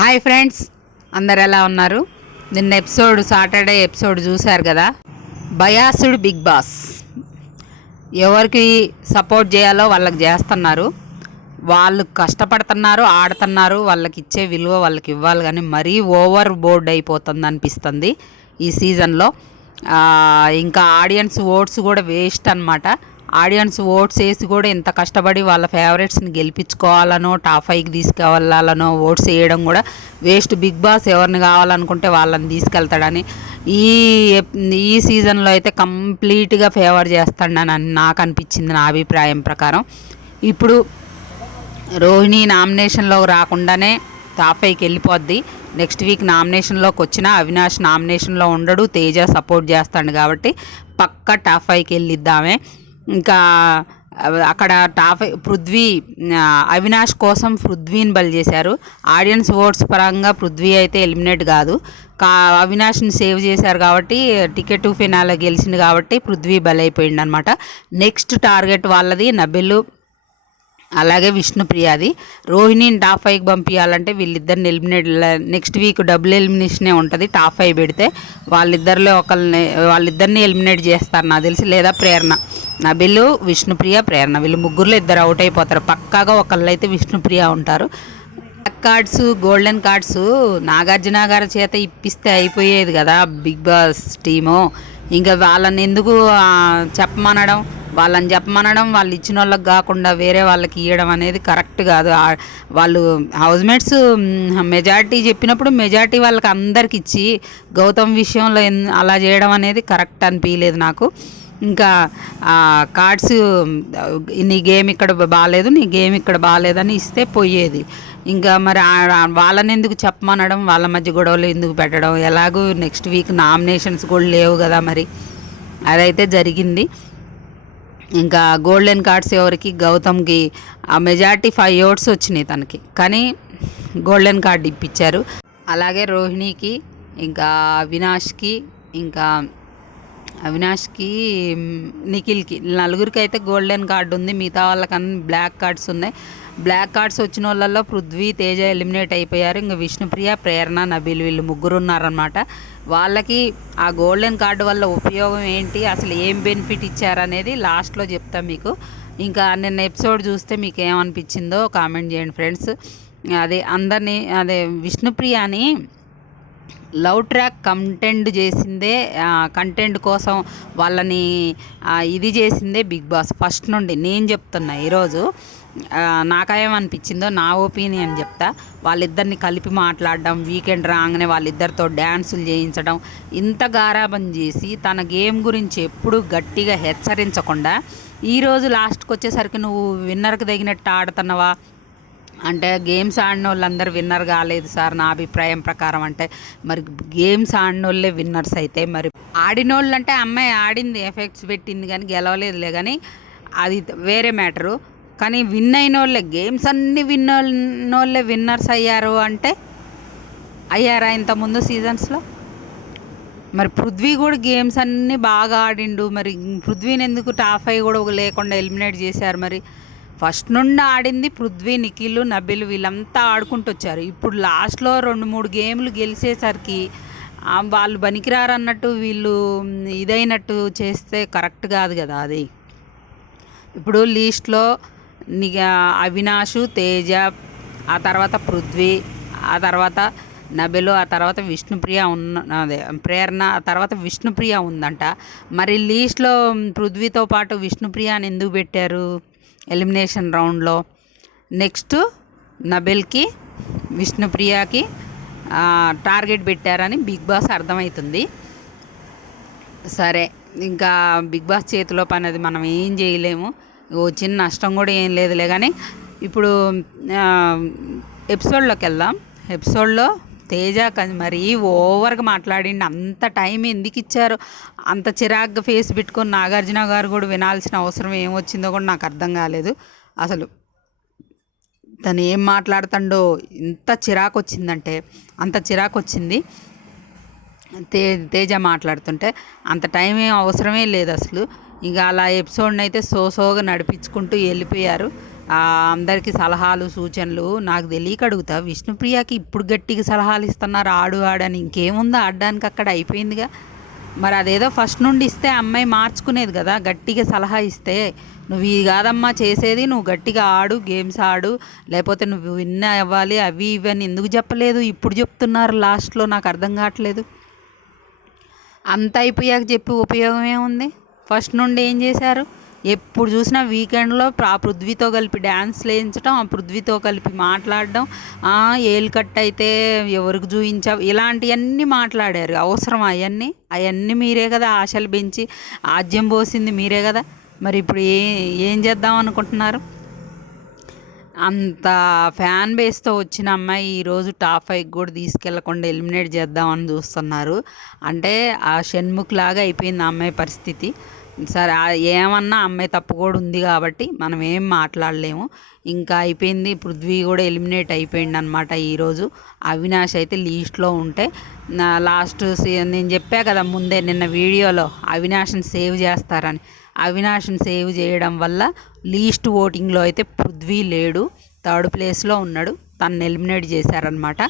Hi friends, అందరు ఎలా ఉన్నారు? నిన్న సాటర్డే ఎపిసోడ్ చూశారు కదా. బయాసుడు బిగ్ బాస్ ఎవరికి సపోర్ట్ చేయాలో వాళ్ళకి చేస్తున్నారు. వాళ్ళు కష్టపడుతున్నారు, ఆడుతున్నారు. వాళ్ళకి ఇచ్చే విలువ వాళ్ళకి ఇవ్వాలి, కానీ మరీ ఓవర్ బోర్డ్ అయిపోతుంది అనిపిస్తుంది ఈ సీజన్లో. ఇంకా ఆడియన్స్ ఓట్స్ కూడా వేస్ట్ అనమాట. ఆడియన్స్ ఓట్స్ వేసి కూడా ఇంత కష్టపడి వాళ్ళ ఫేవరెట్స్ని గెలిపించుకోవాలనో టాప్ 5కి తీసుకెళ్ళాలనో ఓట్స్ వేయడం కూడా వేస్ట్. బిగ్ బాస్ ఎవరిని కావాలనుకుంటే వాళ్ళని తీసుకెళ్తాడని ఈ ఈ సీజన్లో అయితే కంప్లీట్గా ఫేవర్ చేస్తాడని నాకు అనిపించింది, నా అభిప్రాయం ప్రకారం. ఇప్పుడు రోహిణి నామినేషన్లో రాకుండానే టాప్ 5కి వెళ్ళిపోద్ది. నెక్స్ట్ వీక్ నామినేషన్లోకి వచ్చినా అవినాష్ నామినేషన్లో ఉండడు, తేజ సపోర్ట్ చేస్తాడు కాబట్టి పక్కా టాప్ 5కి వెళ్ళిద్దామే. ఇంకా అక్కడ పృథ్వీ అవినాష్ కోసం పృథ్వీని బలి చేశారు. ఆడియన్స్ ఓట్స్ పరంగా పృథ్వీ అయితే ఎలిమినేట్ కాదు, అవినాష్ని సేవ్ చేశారు కాబట్టి టికెట్ ఫినాలో గెలిచింది కాబట్టి పృథ్వీ బలైపోయింది అనమాట. నెక్స్ట్ టార్గెట్ వాళ్ళది నబిల్ అలాగే విష్ణుప్రియది. రోహిణిని టాప్ 5కి పంపించాలంటే వీళ్ళిద్దరిని ఎలిమినేట్, నెక్స్ట్ వీక్ డబుల్ ఎలిమినేషనే ఉంటుంది. టాప్ 5 పెడితే వాళ్ళిద్దరిని ఎలిమినేట్ చేస్తారు నాకు తెలిసి, లేదా ప్రేరణ. నబిల్, విష్ణుప్రియ, ప్రేరణ వీళ్ళు ముగ్గురులో ఇద్దరు అవుట్ అయిపోతారు పక్కాగా. ఒకళ్ళు అయితే విష్ణుప్రియ ఉంటారు. Black cards, golden cards Nagarjuna గారి చేత ఇప్పిస్తే అయిపోయేది కదా బిగ్ బాస్ టీము. ఇంకా వాళ్ళని ఎందుకు చెప్పమనడం, వాళ్ళు ఇచ్చిన వాళ్ళకి కాకుండా వేరే వాళ్ళకి ఇవ్వడం అనేది కరెక్ట్ కాదు. వాళ్ళు హౌస్మేట్స్ మెజారిటీ చెప్పినప్పుడు మెజారిటీ వాళ్ళకి అందరికి ఇచ్చి గౌతమ్ విషయంలో అలా చేయడం అనేది కరెక్ట్ అనిపించలేదు నాకు. ఇంకా కార్డ్స్ నీ గేమ్ ఇక్కడ బాగాలేదు, నీ గేమ్ ఇక్కడ బాగాలేదని ఇస్తే పోయేది. ఇంకా మరి వాళ్ళని ఎందుకు చెప్పమనడం, వాళ్ళ మధ్య గొడవలు ఎందుకు పెట్టడం? ఎలాగూ నెక్స్ట్ వీక్ నామినేషన్స్ కూడా లేవు కదా, మరి అదైతే జరిగింది. ఇంకా గోల్డెన్ కార్డ్స్ ఎవరికి? గౌతమ్కి. ఆ మెజారిటీ 5 ఓట్స్ వచ్చినాయి తనకి, కానీ గోల్డెన్ కార్డ్ ఇప్పించారు. అలాగే రోహిణికి, ఇంకా అవినాష్కి, నిఖిల్కి, నలుగురికి అయితే గోల్డెన్ కార్డు ఉంది. మిగతా వాళ్ళకన్నా బ్లాక్ కార్డ్స్ ఉన్నాయి. బ్లాక్ కార్డ్స్ వచ్చిన వాళ్ళల్లో పృథ్వీ, తేజ ఎలిమినేట్ అయిపోయారు. ఇంకా విష్ణుప్రియ, ప్రేరణ, నబిల్ వీళ్ళు ముగ్గురు ఉన్నారనమాట. వాళ్ళకి ఆ గోల్డెన్ కార్డు వల్ల ఉపయోగం ఏంటి, అసలు ఏం బెనిఫిట్ ఇచ్చారనేది లాస్ట్లో చెప్తాం మీకు. ఇంకా నిన్న ఎపిసోడ్ చూస్తే మీకు ఏమనిపించిందో కామెంట్ చేయండి ఫ్రెండ్స్. విష్ణుప్రియని లవ్ ట్రాక్ కంటెంట్ కోసం వాళ్ళని ఇది చేసిందే బిగ్ బాస్ ఫస్ట్ నుండి. నేను చెప్తున్నా, ఈరోజు నాకేమనిపించిందో నా ఒపీనియన్ చెప్తా. వాళ్ళిద్దరిని కలిపి మాట్లాడడం, వీకెండ్ రాగానే వాళ్ళిద్దరితో డ్యాన్సులు చేయించడం, ఇంత గారాబం చేసి తన గేమ్ గురించి ఎప్పుడు గట్టిగా హెచ్చరించకుండా ఈరోజు లాస్ట్కి వచ్చేసరికి నువ్వు విన్నర్కి తగినట్టు ఆడుతున్నావా అంటే, గేమ్స్ ఆడిన వాళ్ళందరూ విన్నర్ కాలేదు సార్ నా అభిప్రాయం ప్రకారం. అంటే మరి గేమ్స్ ఆడిన వాళ్ళే విన్నర్స్ అయితే, మరి ఆడిన వాళ్ళు అంటే అమ్మాయి ఆడింది, ఎఫెక్ట్స్ పెట్టింది, కానీ గెలవలేదులే, కానీ అది వేరే మ్యాటరు. కానీ విన్ అయిన వాళ్ళే, గేమ్స్ అన్నీ విన్ అయిన వాళ్ళే విన్నర్స్ అయ్యారు అంటే అయ్యారా ఇంతకుముందు సీజన్స్లో? మరి పృథ్వీ కూడా గేమ్స్ అన్నీ బాగా ఆడిండు, మరి పృథ్వీని ఎందుకు టాప్ 5 కూడా లేకుండా ఎలిమినేట్ చేశారు? మరి ఫస్ట్ నుండి ఆడింది పృథ్వీ, నిఖిల్, నబిల్ వీళ్ళంతా ఆడుకుంటూ వచ్చారు. ఇప్పుడు లాస్ట్లో 2-3 గేమ్లు గెలిచేసరికి వాళ్ళు పనికిరారు అన్నట్టు వీళ్ళు ఇదైనట్టు చేస్తే కరెక్ట్ కాదు కదా అది. ఇప్పుడు లీస్ట్లో అవినాష్, తేజ, ఆ తర్వాత పృథ్వీ, ఆ తర్వాత నబిల్, ఆ తర్వాత విష్ణుప్రియ ప్రేరణ, ఆ తర్వాత విష్ణుప్రియ ఉందంట. మరి లీస్ట్లో పృథ్వీతో పాటు విష్ణుప్రియని ఎందుకు పెట్టారు ఎలిమినేషన్ రౌండ్లో? నెక్స్ట్ నబిల్కి, విష్ణుప్రియకి టార్గెట్ పెట్టారని బిగ్ బాస్ అర్థమవుతుంది. సరే, ఇంకా బిగ్ బాస్ చేతిలో పని, అది మనం ఏం చేయలేము. చిన్న నష్టం కూడా ఏం లేదులే. కానీ ఇప్పుడు ఎపిసోడ్లోకి వెళ్దాం. ఎపిసోడ్లో తేజ మరీ ఓవర్గా మాట్లాడిండి. అంత టైం ఎందుకు ఇచ్చారు? అంత చిరాగ్గా ఫేస్ పెట్టుకొని నాగార్జున గారు కూడా వినాల్సిన అవసరం ఏమొచ్చిందో కూడా నాకు అర్థం కాలేదు. అసలు తను ఏం మాట్లాడుతుండో ఇంత చిరాకు వచ్చిందంటే అంత చిరాకు వచ్చింది తేజ మాట్లాడుతుంటే. అంత టైం అవసరమే లేదు అసలు. ఇంకా అలా ఎపిసోడ్ని అయితే సోగా నడిపించుకుంటూ వెళ్ళిపోయారు. అందరికీ సలహాలు సూచనలు నాకు తెలియక అడుగుతా. విష్ణుప్రియకి ఇప్పుడు గట్టిగా సలహాలు ఇస్తున్నారు, ఆడు ఆడని. ఇంకేముందో ఆడడానికి, అక్కడ అయిపోయిందిగా. మరి అదేదో ఫస్ట్ నుండి ఇస్తే అమ్మాయి మార్చుకునేది కదా, గట్టిగా సలహా ఇస్తే. నువ్వు ఇది కాదమ్మా చేసేది, నువ్వు గట్టిగా ఆడు, గేమ్స్ ఆడు, లేకపోతే నువ్వు విన్ అవ్వాలి, అవి ఇవి అని ఎందుకు చెప్పలేదు? ఇప్పుడు చెప్తున్నారు లాస్ట్లో, నాకు అర్థం కావట్లేదు. అంత అయిపోయాక చెప్పి ఉపయోగం ఏముంది? ఫస్ట్ నుండి ఏం చేశారు? ఎప్పుడు చూసినా వీకెండ్లో ఆ పృథ్వీతో కలిపి డ్యాన్స్లు వేయించడం, ఆ పృథ్వీతో కలిపి మాట్లాడడం, ఏలు కట్ అయితే ఎవరికి చూపించావు, ఇలాంటివన్నీ మాట్లాడారు. అవసరం అవన్నీ మీరే కదా ఆశలు పెంచి ఆజ్యం పోసింది మీరే కదా. మరి ఇప్పుడు ఏం చేద్దాం అనుకుంటున్నారు? అంత ఫ్యాన్ బేస్తో వచ్చిన అమ్మాయి ఈరోజు టాప్ 5 కూడా తీసుకెళ్లకుండా ఎలిమినేట్ చేద్దామని చూస్తున్నారు. అంటే ఆ షణ్ముఖ్ లాగా అయిపోయింది ఆ అమ్మాయి పరిస్థితి. సరే ఏమన్నా అమ్మాయి తప్పు కూడా ఉంది కాబట్టి మనం ఏం మాట్లాడలేము. ఇంకా అయిపోయింది, పృథ్వీ కూడా ఎలిమినేట్ అయిపోయింది అనమాట ఈరోజు. అవినాష్ అయితే లీస్ట్లో ఉంటే లాస్ట్ నేను చెప్పా కదా ముందే నిన్న వీడియోలో, అవినాష్ని సేవ్ చేస్తారని. అవినాష్ని సేవ్ చేయడం వల్ల లీస్ట్ ఓటింగ్లో అయితే పృథ్వీ లేడు, థర్డ్ ప్లేస్లో ఉన్నాడు. తను ఎలిమినేట్ చేశారనమాట.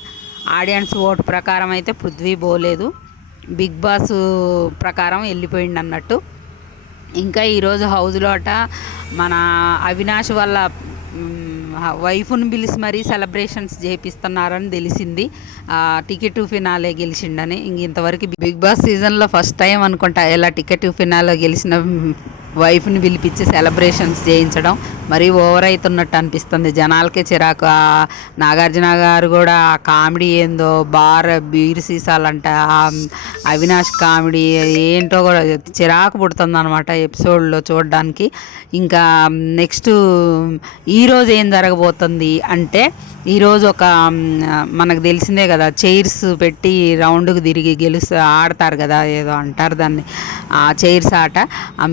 ఆడియన్స్ ఓటు ప్రకారం అయితే పృథ్వీ పోలేదు, బిగ్ బాస్ ప్రకారం వెళ్ళిపోయింది అన్నట్టు. ఇంకా ఈరోజు హౌస్లో మన అవినాష్ వాళ్ళ వైఫ్ని పిలిచి మరీ సెలబ్రేషన్స్ చేపిస్తున్నారని తెలిసింది. టికెట్ ఫినాలే గెలిచిండని. ఇంతవరకు బిగ్ బాస్ సీజన్లో ఫస్ట్ టైం అనుకుంటా ఇలా టికెట్ ఫినాలే గెలిచిన వైఫ్ని పిలిపించి సెలబ్రేషన్స్ చేయించడం మరీ ఓవర్ అవుతున్నట్టు అనిపిస్తుంది. జనాలకే చిరాకు. నాగార్జున గారు కూడా ఆ కామెడీ ఏందో, బీర్ సీసాలంట, అవినాష్ కామెడీ ఏంటో కూడా చిరాకు పుడుతుంది అనమాట ఎపిసోడ్లో చూడడానికి. ఇంకా నెక్స్ట్ ఈరోజు ఏం జరగబోతుంది అంటే, ఈరోజు మనకు తెలిసిందే కదా, చైర్స్ పెట్టి రౌండ్కి తిరిగి ఆడతారు కదా, ఏదో అంటారు దాన్ని, ఆ చైర్స్ ఆట.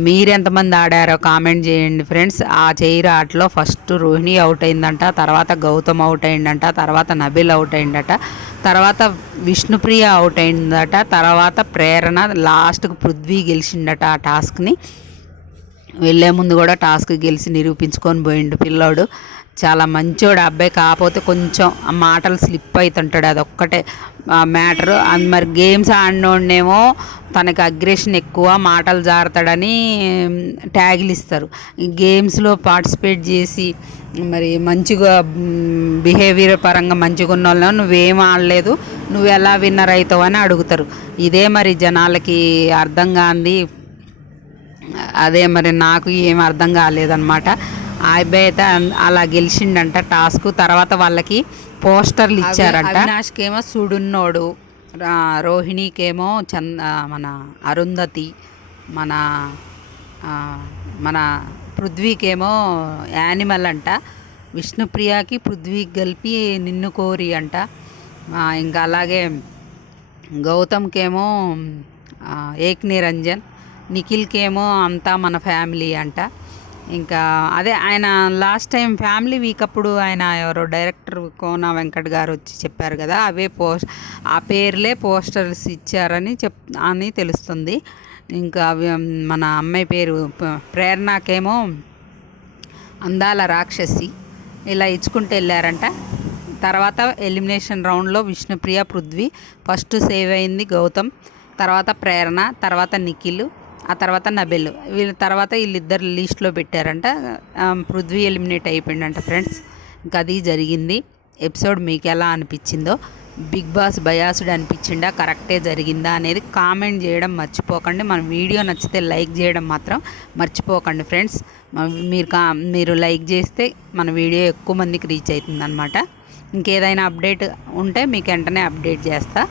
మీరెంతమంది ఆడారో కామెంట్ చేయండి ఫ్రెండ్స్. ఆ చైర్ ఆటలో ఫస్ట్ రోహిణి అవుట్ అయిందంట, తర్వాత గౌతమ్ అవుట్ అయిందంట, తర్వాత నబిల్ అవుట్ అయిందట, తర్వాత విష్ణుప్రియ అవుట్ అయిందట, తర్వాత ప్రేరణ, లాస్ట్కి పృథ్వీ గెలిచిందట ఆ టాస్క్ని. వెళ్ళే ముందు కూడా టాస్క్ గెలిచి నిరూపించుకొని పోయిండు పిల్లోడు. చాలా మంచోడు అబ్బాయి, కాకపోతే కొంచెం ఆ మాటలు స్లిప్ అవుతుంటాడు, అదొక్కటే మ్యాటరు. మరి గేమ్స్ ఆడినోడినేమో తనకి అగ్రెషన్ ఎక్కువ, మాటలు జారుతాడని ట్యాగులు ఇస్తారు. గేమ్స్లో పార్టిసిపేట్ చేసి మరి మంచిగా బిహేవియర్ పరంగా మంచిగా ఉన్న వాళ్ళని నువ్వేం ఆడలేదు, నువ్వు ఎలా విన్నర్ అవుతావు అని అడుగుతారు. ఇదే మరి జనాలకి అర్థం కాంది. అదే మరి నాకు ఏం అర్థం కాలేదన్నమాట. ఆ అబ్బాయి అయితే అలా గెలిచిండంట టాస్క్. తర్వాత వాళ్ళకి పోస్టర్లు ఇచ్చారంట. అవినాష్కేమో సుడున్నోడు, రోహిణికేమో మన అరుంధతి, మన మన పృథ్వీకేమో యానిమల్ అంట, విష్ణుప్రియకి పృథ్వీకి కలిపి నిన్ను కోరి అంట. ఇంకా అలాగే గౌతమ్కేమో ఏక్ నిరంజన్, నిఖిల్కేమో అంతా మన ఫ్యామిలీ అంట. ఇంకా అదే ఆయన లాస్ట్ టైం ఫ్యామిలీ వీక్ అప్పుడు ఆయన ఎవరో డైరెక్టర్ కోన వెంకట్ గారు వచ్చి చెప్పారు కదా, ఆ పేర్లే పోస్టర్స్ ఇచ్చారని అని తెలుస్తుంది. ఇంకా మన అమ్మాయి పేరు ప్రేరణకేమో అందాల రాక్షసి, ఇలా ఇచ్చుకుంటూ వెళ్ళారంట. తర్వాత ఎలిమినేషన్ రౌండ్లో విష్ణుప్రియ, పృథ్వీ, ఫస్ట్ సేవ్ అయింది గౌతమ్, తర్వాత ప్రేరణ, తర్వాత నిఖిల్, ఆ తర్వాత నబెల్. వీళ్ళిద్దరు లిస్ట్లో పెట్టారంట. పృథ్వీ ఎలిమినేట్ అయిపోయిందంట ఫ్రెండ్స్. ఇంకా అది జరిగింది. ఎపిసోడ్ మీకు ఎలా అనిపించిందో, బిగ్ బాస్ బయాస్డ్ అనిపించిందా, కరెక్టే జరిగిందా అనేది కామెంట్ చేయడం మర్చిపోకండి. మన వీడియో నచ్చితే లైక్ చేయడం మాత్రం మర్చిపోకండి ఫ్రెండ్స్. మీరు లైక్ చేస్తే మన వీడియో ఎక్కువ మందికి రీచ్ అవుతుంది అనమాట. ఇంకేదైనా అప్డేట్ ఉంటే మీకు వెంటనే అప్డేట్ చేస్తా.